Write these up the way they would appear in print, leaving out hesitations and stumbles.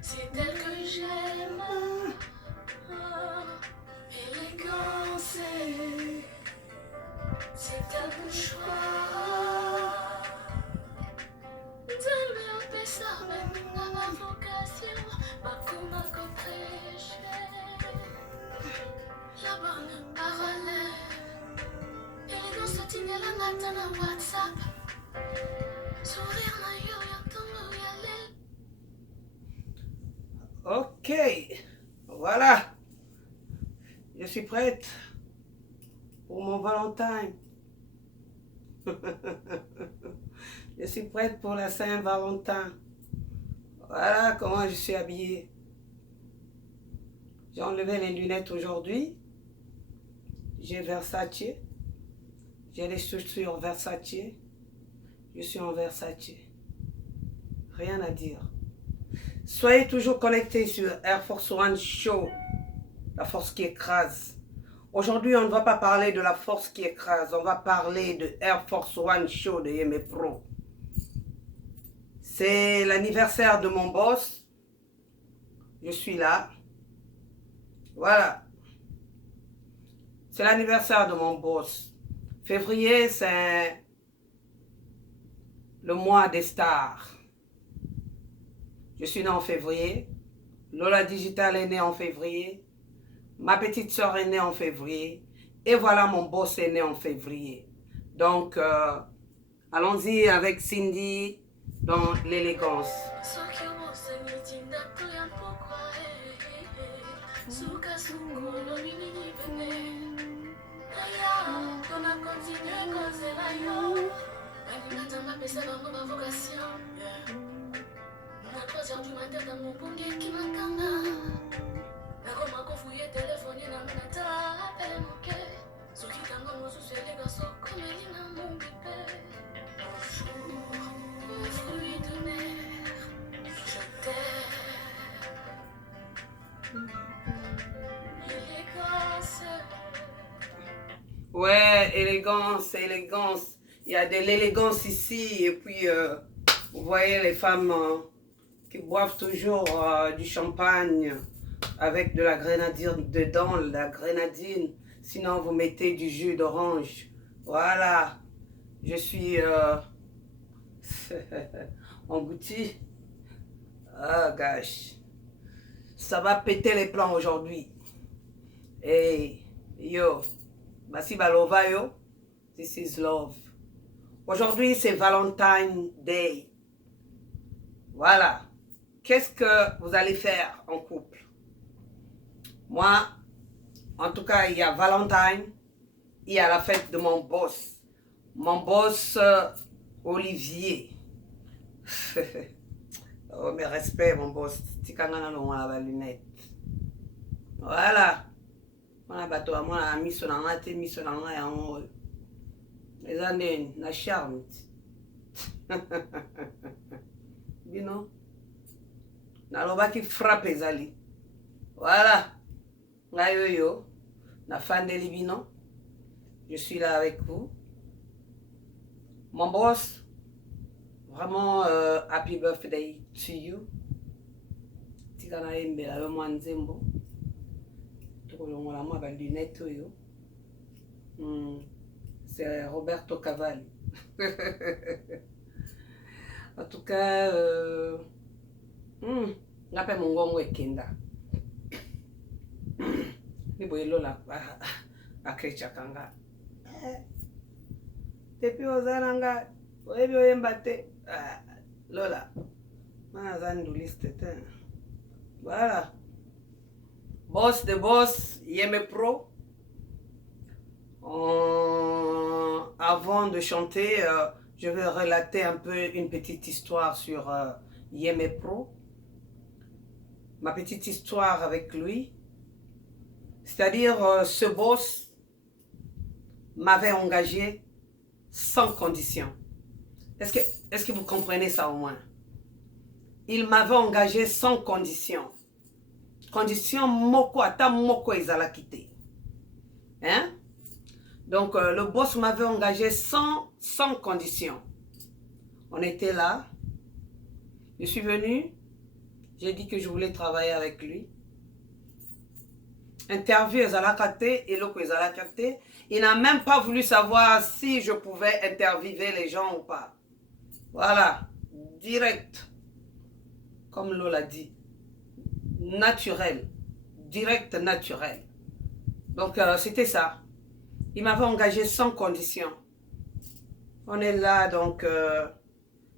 C'est elle que j'aime. Élégance, c'est un choix. Dame au pesa, même ma vocation, ma kuma prêche. La bonne parole, élégance, tu n'es la matin à WhatsApp. Sourire, maillot, y'a Ok, voilà, je suis prête pour mon Valentin. Je suis prête pour la Saint-Valentin. Voilà comment je suis habillée. J'ai enlevé les lunettes aujourd'hui. J'ai Versace. J'ai les chaussures Versace. Je suis en Versace. Rien à dire. Soyez toujours connectés sur Air Force One Show, la force qui écrase. Aujourd'hui, on ne va pas parler de la force qui écrase, on va parler de Air Force One Show de Yeme Pro. C'est l'anniversaire de mon boss. Je suis là. Voilà. C'est l'anniversaire de mon boss. Février, c'est le mois des stars. Je suis né en février. Lola Digital est né en février. Ma petite soeur est née en février. Et voilà, mon boss est né en février. Donc, allons-y avec Cindy dans l'élégance. À 3h du matin dans mon ponguet qui m'attend. Nakoma kofouye téléphone na minata appelle mon cœur. Sous qui tango mo sous les garçons comme il n'a mon bébé. Bonjour, mon fruit de mer, je t'aime. Élégance. Ouais, élégance, élégance. Il y a de l'élégance ici. Et puis, vous voyez les femmes qui boivent toujours du champagne avec de la grenadine dedans, la grenadine. Sinon, vous mettez du jus d'orange. Voilà. Je suis englouti. Ah, gosh. Ça va péter les plans aujourd'hui. Hey, yo. Basi balova yo. This is love. Aujourd'hui, c'est Valentine Day. Voilà. Qu'est-ce que vous allez faire en couple? Moi, en tout cas, il y a Valentine, il y a la fête de mon boss. Mon boss, Olivier. Oh, mes respects, mon boss. Tikangana no la lunette. Voilà. Moi, bateau, moi, la mise sur la tête, mise sur la main, les années, na charme. Bino. Na loba qui frappe ezali. Voilà. Ngayoyo. Na fan de Libino. Je suis là avec vous. Mon boss. Vraiment, happy birthday to you. Tikana embe la yo mwanzembo. Tokolongola moi ba lunette yo. C'est Roberto Cavalli. En tout cas, ngape mongongo ekenda. Niboye lola akrecha kanga. Depuis ozalanga, oyebi oyemba te. Lola. Mana zanduliste te. Voilà. Boss de boss, Yeme Pro. Avant de chanter, je vais relater un peu une petite histoire sur Yeme Pro. Ma petite histoire avec lui. C'est-à-dire, ce boss m'avait engagé sans condition. Est-ce que vous comprenez ça au moins? Il m'avait engagé sans condition. Condition moko, ata moko ezala quitté. Hein? Donc, le boss m'avait engagé sans condition. On était là. Je suis venu. J'ai dit que je voulais travailler avec lui. Interview ezala kate, eloko ezala kate. Il n'a même pas voulu savoir si je pouvais interviewer les gens ou pas. Voilà. Direct. Comme Lola dit. Naturel. Direct, naturel. Donc, c'était ça. Il m'avait engagé sans condition. On est là, donc,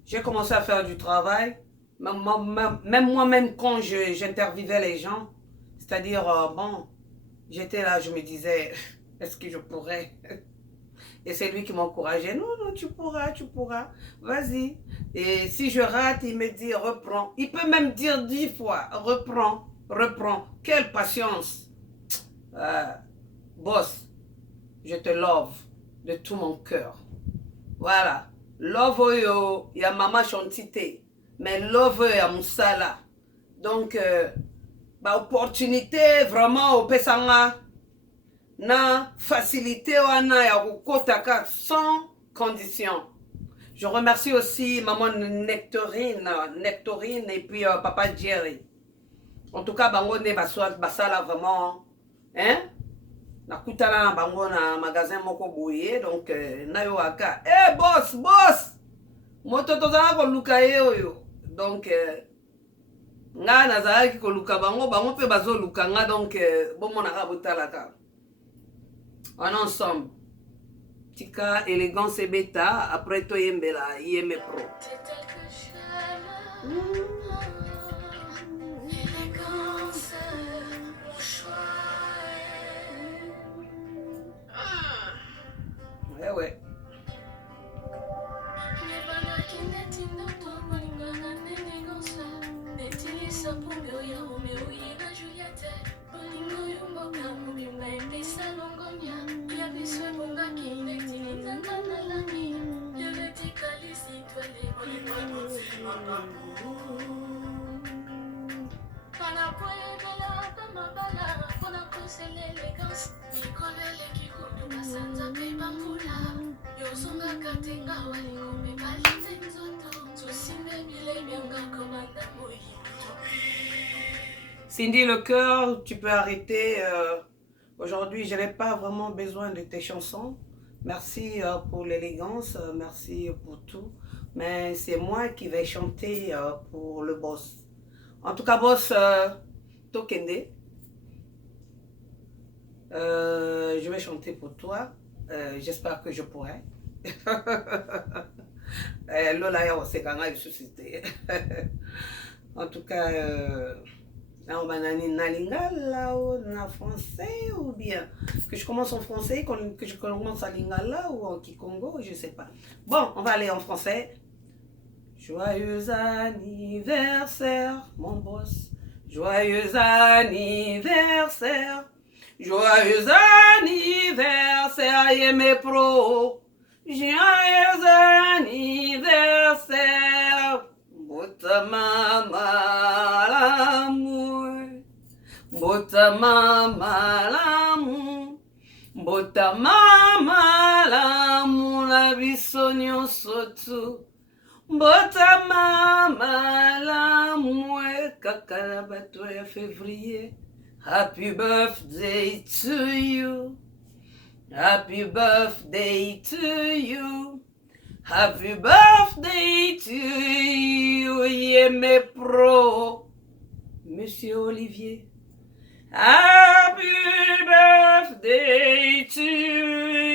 j'ai commencé à faire du travail. Même moi-même, quand j'interviewais les gens, c'est-à-dire, bon, j'étais là, je me disais, est-ce que je pourrais? Et c'est lui qui m'encourageait. Non, non, tu pourras, vas-y. Et si je rate, il me dit, reprends. Il peut même dire 10 fois, reprends. Quelle patience. Boss, je te love de tout mon cœur. Voilà. Love yo, ya mama chantité. Mais love ya musala. Donc, opportunité vraiment au pesanga. Na facilité wana ya kukotaka sans condition. Je remercie aussi maman Nectarine et puis papa Jerry. En tout cas, bango ne basala vraiment, hein? Nakutana na bango na magasin moko boye, donc nayo aka. Boss! Moto tozala ko luka ye oyo. Donc nga nazalaki ko luka bango pe bazo luka nga, donc bomona ka botalaka. On est ensemble. Tika élégance et bêta. Après toi yembela Yeme Pro. Ouais. Cindy le cœur, tu peux arrêter. Aujourd'hui, je n'avais pas vraiment besoin de tes chansons. Merci pour l'élégance, merci pour tout. Mais c'est moi qui vais chanter pour le boss. En tout cas, boss, Tokende, je vais chanter pour toi. J'espère que je pourrai. En tout cas, na lingala ou na français ou bien que je commence en français, que je commence à lingala ou en kikongo, je sais pas. Bon, on va aller en français. Joyeux anniversaire, mon boss. Joyeux anniversaire. Joyeux anniversaire, Yeme Pro. Joyeux anniversaire. Bota mama l'amour. Bota mama l'amour. Bota mama l'amour. La bisogno sotto. Bota mama l'amour. Kakalabato ya février. Happy birthday to you. Happy birthday to you. Happy birthday to you, Yeme Pro. Monsieur Olivier. Happy birthday to you.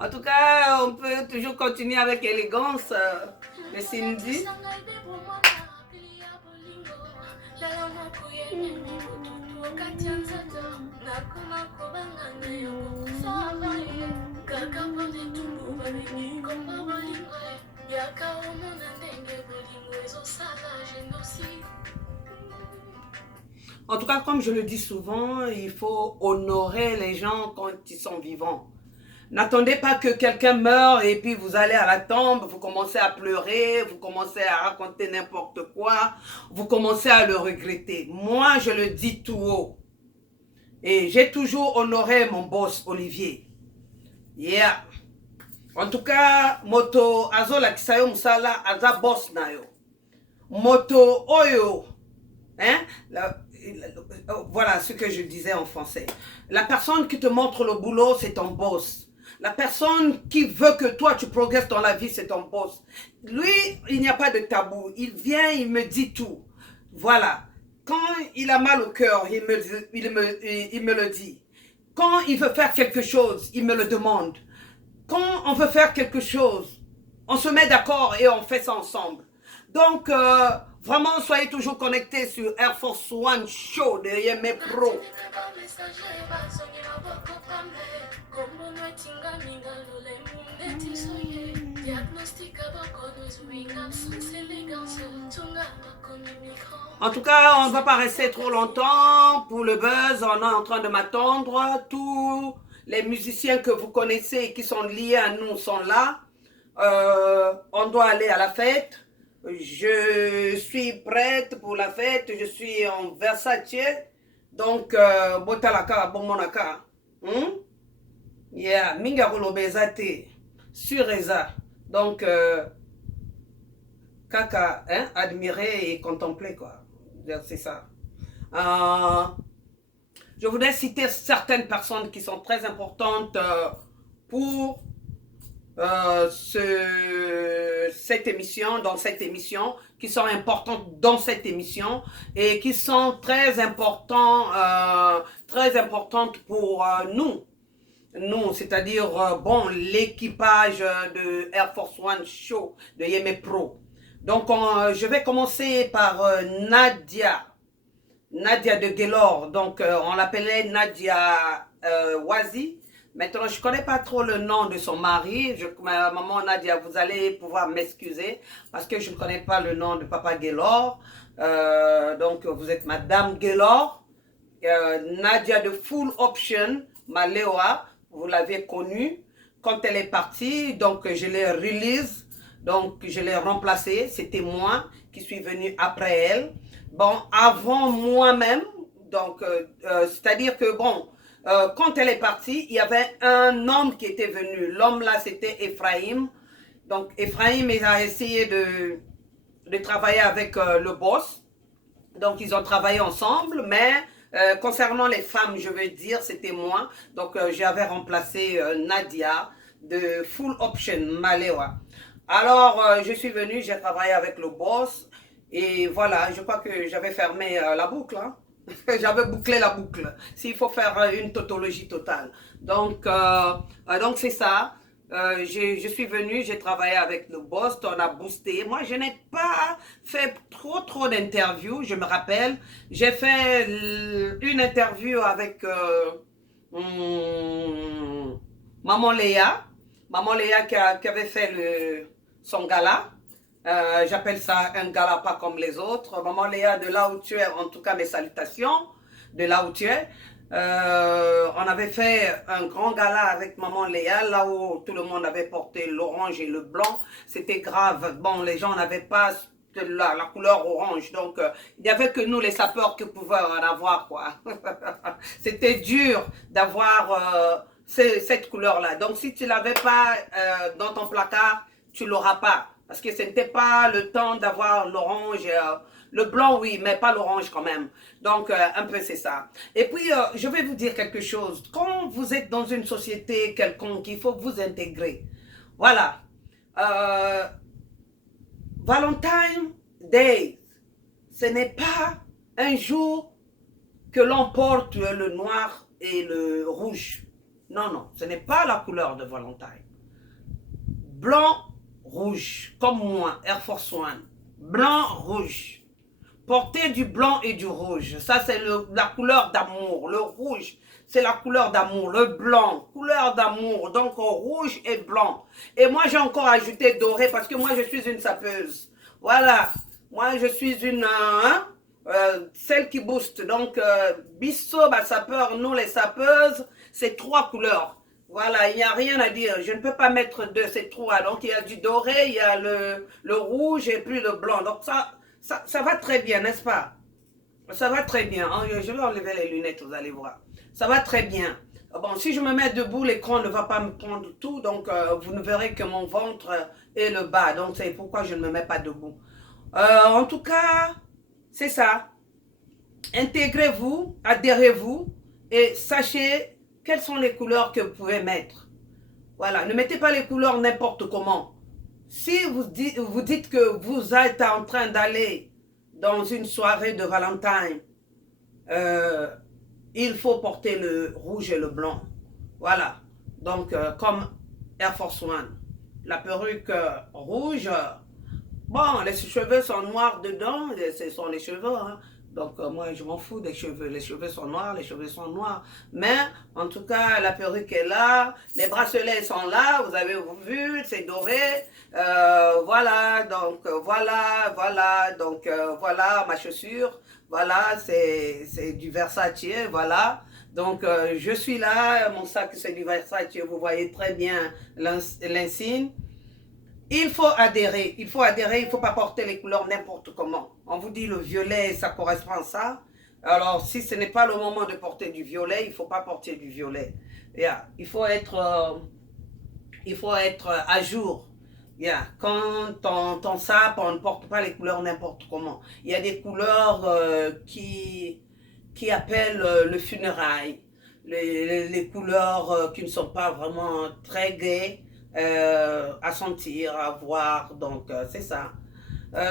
En tout cas, on peut toujours continuer avec élégance. Le Cindy. En tout cas, comme je le dis souvent, il faut honorer les gens quand ils sont vivants. N'attendez pas que quelqu'un meure et puis vous allez à la tombe, vous commencez à pleurer, vous commencez à raconter n'importe quoi, vous commencez à le regretter. Moi, je le dis tout haut. Et j'ai toujours honoré mon boss, Olivier. Yeah. En tout cas, moto azola kisayo musala aza boss na yo. Moto oyo. Hein? Voilà ce que je disais en français. La personne qui te montre le boulot, c'est ton boss. La personne qui veut que toi, tu progresses dans la vie, c'est ton boss. Lui, il n'y a pas de tabou. Il vient, il me dit tout. Voilà. Quand il a mal au cœur, il me le dit. Quand il veut faire quelque chose, il me le demande. Quand on veut faire quelque chose, on se met d'accord et on fait ça ensemble. Donc, vraiment, soyez toujours connectés sur Air Force One Show de Yeme Pro. En tout cas, on ne va pas rester trop longtemps pour le buzz. On est en train de m'attendre. Tous les musiciens que vous connaissez et qui sont liés à nous sont là. On doit aller à la fête. Je suis prête pour la fête. Je suis en Versace. Donc, botalaka, bomonaka. Yeah, minga bezate. Sur Eza. Donc, kaka, hein, admirer et contempler, quoi. C'est ça. Je voudrais citer certaines personnes qui sont très importantes pour cette émission, dans cette émission, qui sont importantes dans cette émission et qui sont très importantes pour nous. Nous, c'est-à-dire, bon, l'équipage de Air Force One Show de Yeme Pro. Donc, je vais commencer par Nadia de Gaylord. Donc, on l'appelait Nadia Wazi. Maintenant, je ne connais pas trop le nom de son mari. Ma maman Nadia, vous allez pouvoir m'excuser parce que je ne connais pas le nom de papa Gaylord. Donc, vous êtes Madame Gaylord. Nadia de Full Option, Malewa, vous l'avez connue. Quand elle est partie, donc je l'ai release. Donc, je l'ai remplacée. C'était moi qui suis venue après elle. Bon, avant moi-même, donc, c'est-à-dire que, bon, quand elle est partie, il y avait un homme qui était venu. L'homme là, c'était Ephraim. Donc, Ephraim, il a essayé de travailler avec le boss. Donc, ils ont travaillé ensemble, mais concernant les femmes, je veux dire, c'était moi. Donc, j'avais remplacé Nadia de Full Option, Malewa. Alors, je suis venue, j'ai travaillé avec le boss. Et voilà, je crois que j'avais fermé la boucle. Hein. J'avais bouclé la boucle. S'il faut faire une tautologie totale. Donc c'est ça. Je suis venue, j'ai travaillé avec le boss, on a boosté. Moi, je n'ai pas fait trop d'interviews, je me rappelle. J'ai fait une interview avec Maman Léa. Maman Léa qui avait fait son gala. J'appelle ça un gala pas comme les autres. Maman Léa, de là où tu es, en tout cas mes salutations, de là où tu es. On avait fait un grand gala avec Maman Léa, là où tout le monde avait porté l'orange et le blanc. C'était grave. Bon, les gens n'avaient pas la couleur orange. Donc, il n'y avait que nous, les sapeurs, qui pouvions en avoir, quoi. C'était dur d'avoir cette couleur-là. Donc, si tu ne l'avais pas dans ton placard, tu ne l'auras pas. Parce que ce n'était pas le temps d'avoir l'orange, le blanc oui, mais pas l'orange quand même. Donc un peu c'est ça. Et puis je vais vous dire quelque chose. Quand vous êtes dans une société quelconque, il faut vous intégrer. Voilà. Valentine Day, ce n'est pas un jour que l'on porte le noir et le rouge. Non, non, ce n'est pas la couleur de Valentine. blanc, rouge, comme moi, Air Force One. Blanc, rouge. Portez du blanc et du rouge. Ça, c'est la couleur d'amour. Le rouge, c'est la couleur d'amour. Le blanc, couleur d'amour. Donc, rouge et blanc. Et moi, j'ai encore ajouté doré parce que moi, je suis une sapeuse. Voilà. Moi, je suis une... celle qui booste. Donc, Bisso, sapeur, nous, les sapeuses, c'est 3 couleurs. Voilà, il n'y a rien à dire. Je ne peux pas mettre 2, c'est 3. Donc, il y a du doré, il y a le rouge et puis le blanc. Donc, ça va très bien, n'est-ce pas? Ça va très bien. Je vais enlever les lunettes, vous allez voir. Ça va très bien. Bon, si je me mets debout, l'écran ne va pas me prendre tout. Donc, vous ne verrez que mon ventre et le bas. Donc, c'est pourquoi je ne me mets pas debout. En tout cas, c'est ça. Intégrez-vous, adhérez-vous et sachez quelles sont les couleurs que vous pouvez mettre. Voilà, ne mettez pas les couleurs n'importe comment. Si vous dites que vous êtes en train d'aller dans une soirée de Valentine, il faut porter le rouge et le blanc. Voilà. Donc, comme Air Force One. La perruque rouge. Bon, les cheveux sont noirs dedans. Ce sont les cheveux. Hein. Donc, moi, je m'en fous des cheveux. Les cheveux sont noirs, les cheveux sont noirs. Mais, en tout cas, la perruque est là. Les bracelets sont là. Vous avez vu, c'est doré. Voilà, donc, voilà. Donc, voilà ma chaussure. Voilà, c'est du Versace. Voilà. Donc, je suis là. Mon sac, c'est du Versace. Vous voyez très bien l'insigne. Il faut adhérer, il faut pas porter les couleurs n'importe comment. On vous dit le violet, ça correspond à ça. Alors, si ce n'est pas le moment de porter du violet, il ne faut pas porter du violet. Yeah. Il faut être à jour. Yeah. Quand on sape, on ne porte pas les couleurs n'importe comment. Il y a des couleurs qui appellent le funérail. Les couleurs qui ne sont pas vraiment très gaies. À sentir, à voir, donc c'est ça.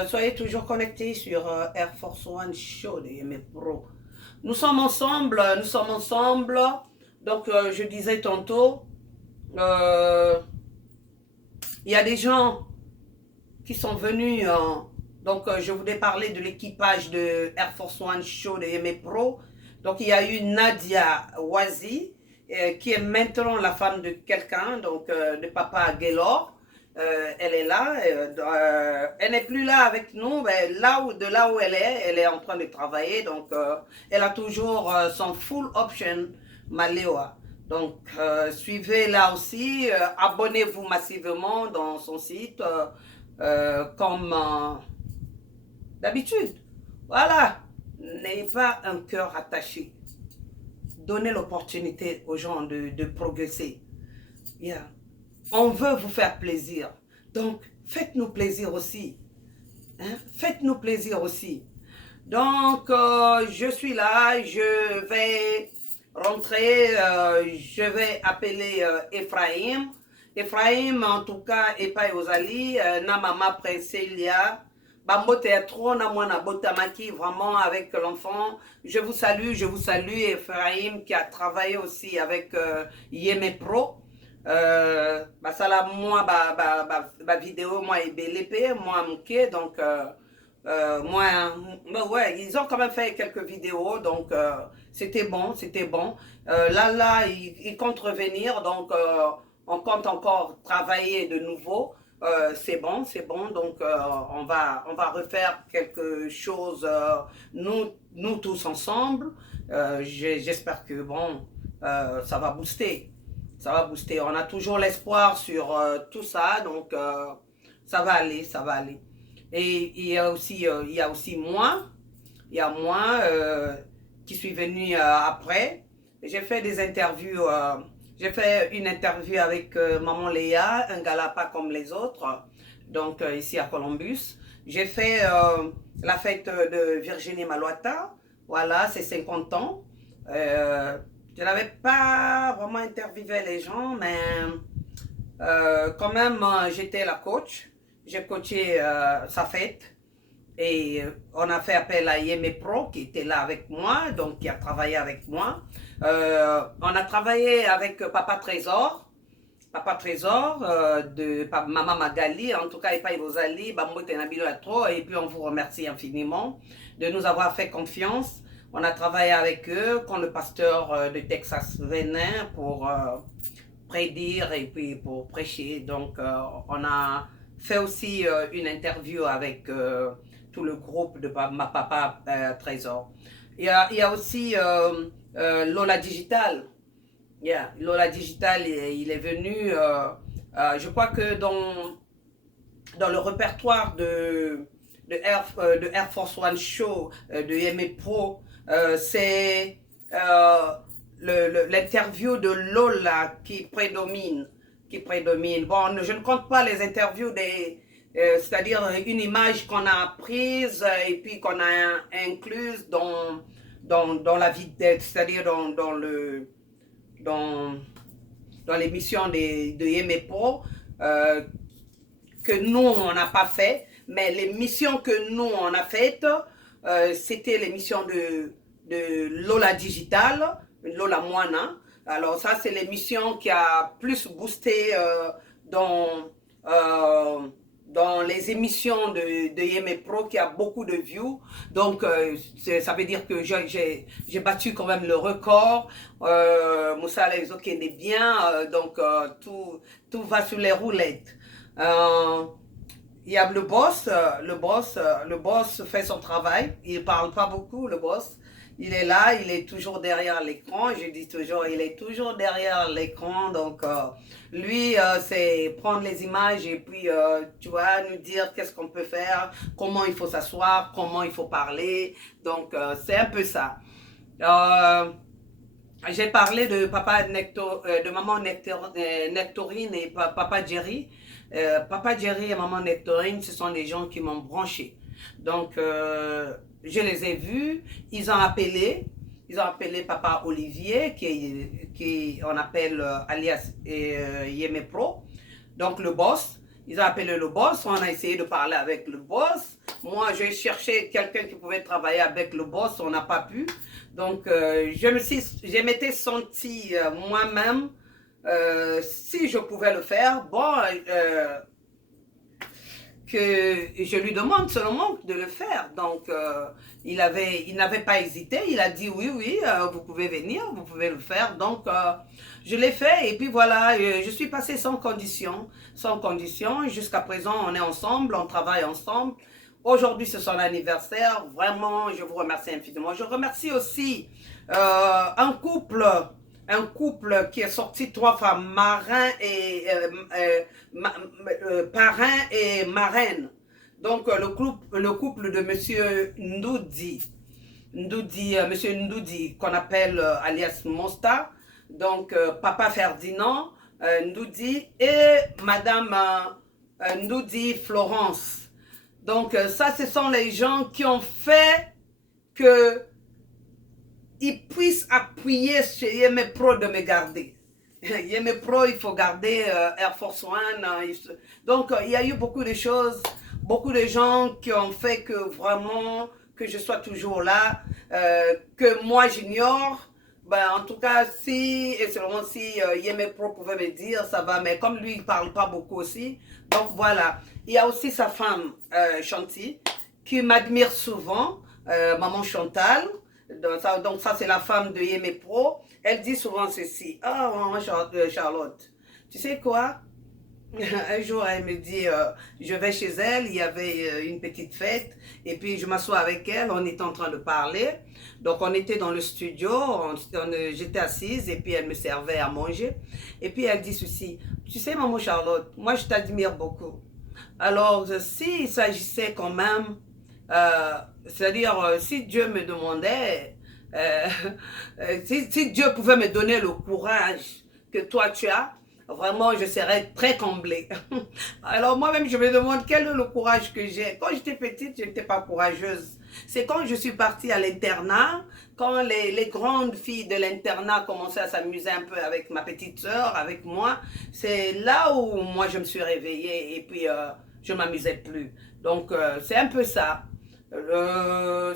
Soyez toujours connectés sur Air Force One Show de Yeme Pro. Nous sommes ensemble, donc je disais tantôt, il y a des gens qui sont venus, donc je voulais parler de l'équipage de Air Force One Show de Yeme Pro. Donc il y a eu Nadia Wazi, qui est maintenant la femme de quelqu'un, donc de Papa Gaylor. Elle est là, elle n'est plus là avec nous, mais de là où elle est en train de travailler, donc elle a toujours son full option Malewa. Donc suivez-la aussi, abonnez-vous massivement dans son site, comme d'habitude. Voilà, n'ayez pas un cœur attaché. Donnez l'opportunité aux gens de progresser. Yeah. On veut vous faire plaisir. Donc, faites-nous plaisir aussi. Hein? Faites-nous plaisir aussi. Donc, je suis là. Je vais rentrer. Je vais appeler Ephraim. Ephraim, en tout cas, et pas Ozali. Na mama Princelia. Bambote est trop na mwana botamaki vraiment avec l'enfant. Je vous salue Ephraim qui a travaillé aussi avec Yeme Pro. Basala moi ba vidéo moi et BLP moi mouké donc moi ouais ils ont quand même fait quelques vidéos donc c'était bon là ils comptent revenir donc on compte encore travailler de nouveau. C'est bon, donc on va refaire quelque chose, nous tous ensemble. J'espère que bon, ça va booster. On a toujours l'espoir sur tout ça, donc ça va aller. Et il y a aussi moi, qui suis venu après. J'ai fait des interviews. J'ai fait une interview avec Maman Léa, un gala pas comme les autres, donc ici à Columbus. J'ai fait la fête de Virginie Maluata, voilà, c'est 50 ans. Je n'avais pas vraiment interviewé les gens, mais quand même, j'étais la coach. J'ai coaché sa fête. Et on a fait appel à Yeme Pro qui était là avec moi, donc qui a travaillé avec moi. On a travaillé avec Papa Trésor Papa Trésor, de Maman Magali, en tout cas, et pas Rosali, et puis on vous remercie infiniment de nous avoir fait confiance. On a travaillé avec eux quand le pasteur de Texas venait pour prédire et puis pour prêcher. Donc, on a fait aussi une interview avec tout le groupe de ma Papa Trésor. Il y a aussi Lola Digital. Yeah, Lola Digital, il est venu, je crois que dans le répertoire de Air Force One Show, de Yeme Pro, c'est l'interview de Lola qui prédomine. Bon, je ne compte pas les interviews c'est-à-dire une image qu'on a prise et puis qu'on a incluse dans la vie, c'est-à-dire dans l'émission de Yemepo, que nous, on n'a pas fait, mais l'émission que nous, on a faite, c'était l'émission de Lola Digital, Lola Moana. Alors ça, c'est l'émission qui a plus boosté dans les émissions de Yeme Pro, qui a beaucoup de views. Donc, ça veut dire que j'ai battu quand même le record. Moussa Lezo qui est bien, donc tout va sur les roulettes. Il y a le boss fait son travail. Il parle pas beaucoup, le boss. Il est là, il est toujours derrière l'écran. Je dis toujours, il est toujours derrière l'écran. Donc, lui, c'est prendre les images et puis, tu vois, nous dire qu'est-ce qu'on peut faire, comment il faut s'asseoir, comment il faut parler. Donc, c'est un peu ça. J'ai parlé de de maman Nectorine et papa Jerry. Papa Jerry et maman Nectorine, ce sont des gens qui m'ont branché. Donc, je les ai vus, ils ont appelé papa Olivier, qui on appelle alias Yeme Pro, donc le boss. Ils ont appelé le boss, on a essayé de parler avec le boss. Moi, j'ai cherché quelqu'un qui pouvait travailler avec le boss, on n'a pas pu. Donc, je m'étais sentie moi-même, si je pouvais le faire, bon, que je lui demande seulement de le faire. Donc, il n'avait pas hésité, il a dit oui, vous pouvez venir, vous pouvez le faire. Donc, je l'ai fait et puis voilà, je suis passée sans condition. Jusqu'à présent, on est ensemble, on travaille ensemble. Aujourd'hui, c'est son anniversaire. Vraiment, je vous remercie infiniment. Je remercie aussi un couple qui est sorti 3 femmes, parrain et marraine. Donc, le couple de monsieur Ndoudi, monsieur Ndoudi, qu'on appelle alias Mosta. Donc, papa Ferdinand Ndoudi et madame Ndoudi Florence. Donc, ça, ce sont les gens qui ont fait que ils puissent appuyer chez Yeme Pro de me garder. Yeme Pro, il faut garder Air Force One. Donc, il y a eu beaucoup de choses, beaucoup de gens qui ont fait que vraiment, que je sois toujours là, que moi j'ignore. Ben, en tout cas, si, et seulement si Yeme Pro pouvait me dire, ça va, mais comme lui, il ne parle pas beaucoup aussi. Donc, voilà. Il y a aussi sa femme, Chanty, qui m'admire souvent, maman Chantal. Donc ça c'est la femme de Yeme Pro. Elle dit souvent ceci: ah, maman Charlotte, tu sais quoi? Un jour elle me dit, je vais chez elle, il y avait une petite fête, et puis je m'assois avec elle, on était en train de parler. Donc on était dans le studio, j'étais assise, et puis elle me servait à manger. Et puis elle dit ceci: tu sais maman Charlotte, moi je t'admire beaucoup. Alors s'il s'agissait quand même, c'est-à-dire, si Dieu me demandait, si Dieu pouvait me donner le courage que toi tu as, vraiment je serais très comblée. Alors moi-même je me demande quel est le courage que j'ai. Quand j'étais petite, je n'étais pas courageuse. C'est quand je suis partie à l'internat, quand les grandes filles de l'internat commençaient à s'amuser un peu avec ma petite sœur, avec moi, c'est là où moi je me suis réveillée et puis je ne m'amusais plus. Donc c'est un peu ça.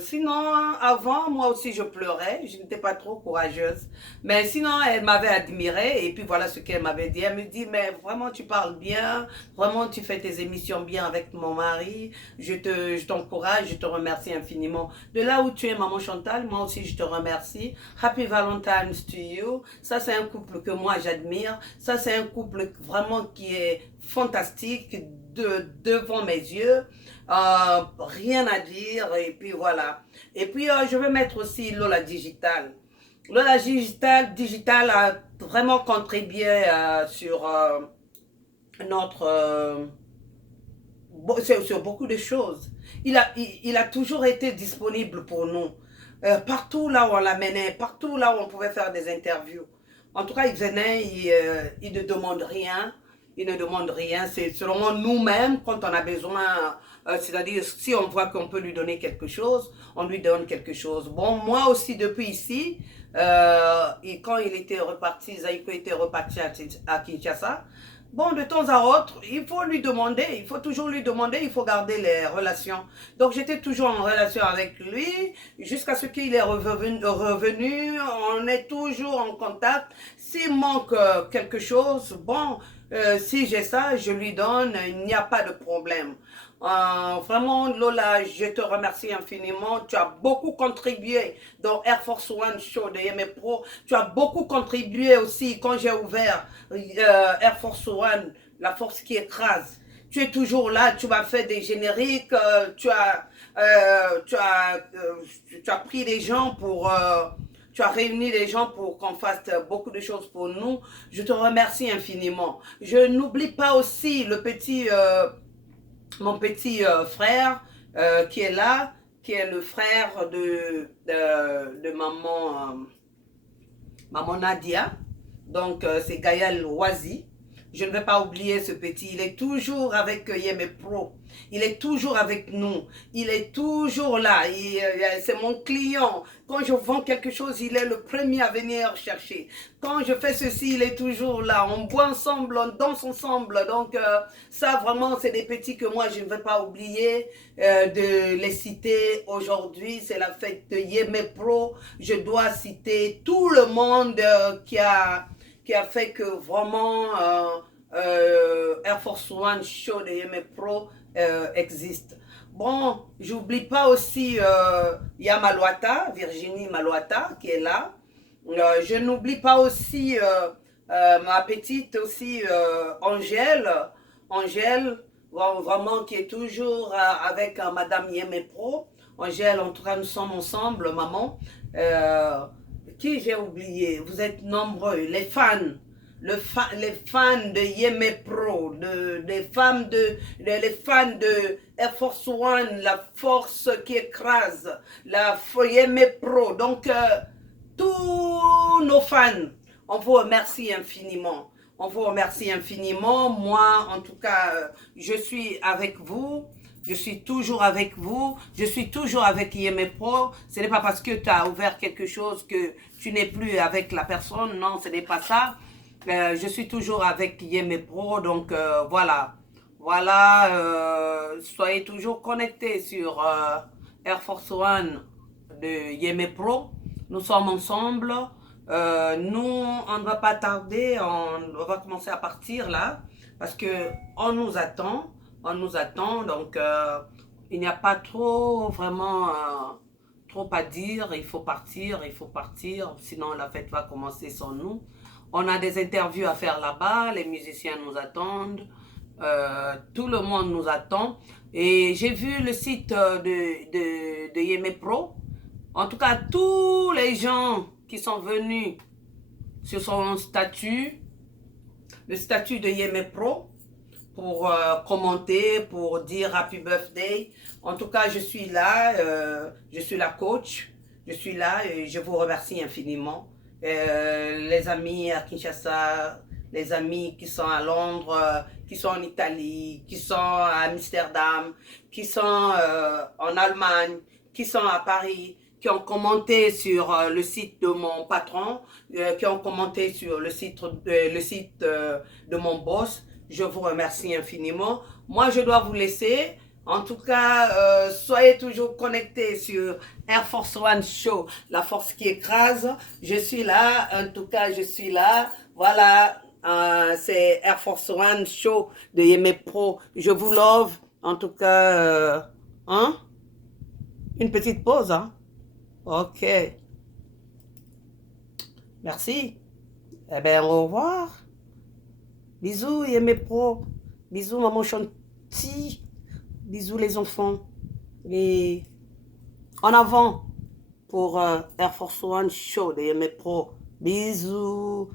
Sinon, avant, moi aussi, je pleurais. Je n'étais pas trop courageuse. Mais sinon, elle m'avait admirée. Et puis voilà ce qu'elle m'avait dit. Elle me dit, mais vraiment, tu parles bien. Vraiment, tu fais tes émissions bien avec mon mari. Je t'encourage, je te remercie infiniment. De là où tu es, maman Chantal, moi aussi, je te remercie. Happy Valentine's to you. Ça, c'est un couple que moi, j'admire. Ça, c'est un couple vraiment qui est fantastique devant mes yeux. Rien à dire, et puis voilà. Et puis je vais mettre aussi Lola Digital. Lola Digital a vraiment contribué sur notre sur beaucoup de choses. Il a toujours été disponible pour nous. Partout là où on l'amenait, partout là où on pouvait faire des interviews. En tout cas, il venait, il ne demande rien. Il ne demande rien. C'est seulement nous-mêmes, quand on a besoin, c'est-à-dire si on voit qu'on peut lui donner quelque chose, on lui donne quelque chose. Bon, moi aussi, depuis ici, et quand il était reparti, Zaïko était reparti à Kinshasa, bon, de temps à autre, il faut lui demander, il faut toujours lui demander, il faut garder les relations. Donc, j'étais toujours en relation avec lui, jusqu'à ce qu'il est revenu, on est toujours en contact. S'il manque quelque chose, bon, si j'ai ça, je lui donne, il n'y a pas de problème. Vraiment, Lola, je te remercie infiniment. Tu as beaucoup contribué dans Air Force One Show de Yeme Pro. Tu as beaucoup contribué aussi quand j'ai ouvert Air Force One, la force qui écrase. Tu es toujours là, tu m'as fait des génériques, tu as pris des gens pour... tu as réuni les gens pour qu'on fasse beaucoup de choses pour nous. Je te remercie infiniment. Je n'oublie pas aussi le petit... mon petit frère qui est là, qui est le frère de maman Nadia. Donc, c'est Gaël Oazi. Je ne vais pas oublier ce petit. Il est toujours avec Yeme Pro. Il est toujours avec nous. Il est toujours là. C'est mon client. Quand je vends quelque chose, il est le premier à venir chercher. Quand je fais ceci, il est toujours là. On boit ensemble, on danse ensemble. Donc, ça, vraiment, c'est des petits que moi, je ne vais pas oublier de les citer aujourd'hui. C'est la fête de Yeme Pro. Je dois citer tout le monde qui a fait que vraiment Air Force One Show de Yeme Pro existe. Bon, j'oublie pas aussi Malouata, Virginie Malouata qui est là. Je n'oublie pas aussi ma petite aussi Angèle, vraiment qui est toujours avec Madame Yeme Pro. Angèle, en tout cas, nous sommes ensemble, maman. Qui j'ai oublié? Vous êtes nombreux, les fans. Les fans de Yeme Pro, les fans de Air Force One, la force qui écrase, la Yeme Pro. Donc, tous nos fans, on vous remercie infiniment. On vous remercie infiniment. Moi, en tout cas, je suis avec vous. Je suis toujours avec vous. Je suis toujours avec Yeme Pro. Ce n'est pas parce que tu as ouvert quelque chose que tu n'es plus avec la personne. Non, ce n'est pas ça. Je suis toujours avec Yeme Pro. Donc, voilà. Voilà. Soyez toujours connectés sur Air Force One de Yeme Pro. Nous sommes ensemble. Nous, on ne va pas tarder. On va commencer à partir là. Parce qu'on nous attend. On nous attend, donc il n'y a pas trop vraiment trop à dire. Il faut partir, sinon la fête va commencer sans nous. On a des interviews à faire là-bas, les musiciens nous attendent, tout le monde nous attend. Et j'ai vu le site de Yeme Pro. En tout cas, tous les gens qui sont venus sur son statut, le statut de Yeme Pro, pour commenter, pour dire Happy Birthday. En tout cas, je suis là, je suis la coach, je suis là et je vous remercie infiniment. Les amis à Kinshasa, les amis qui sont à Londres, qui sont en Italie, qui sont à Amsterdam, qui sont en Allemagne, qui sont à Paris, qui ont commenté sur le site de mon patron, qui ont commenté sur le site de mon boss. Je vous remercie infiniment. Moi, je dois vous laisser. En tout cas, soyez toujours connectés sur Air Force One Show, la force qui écrase. Je suis là, en tout cas, je suis là. Voilà, c'est Air Force One Show de Yemé Pro. Je vous love. En tout cas, hein? Une petite pause, hein? Ok. Merci. Eh bien, au revoir. Bisous, Yemé Pro. Bisous, maman Chanty. Bisous, les enfants. Et en avant pour Air Force One Show de Yemé Pro. Bisous.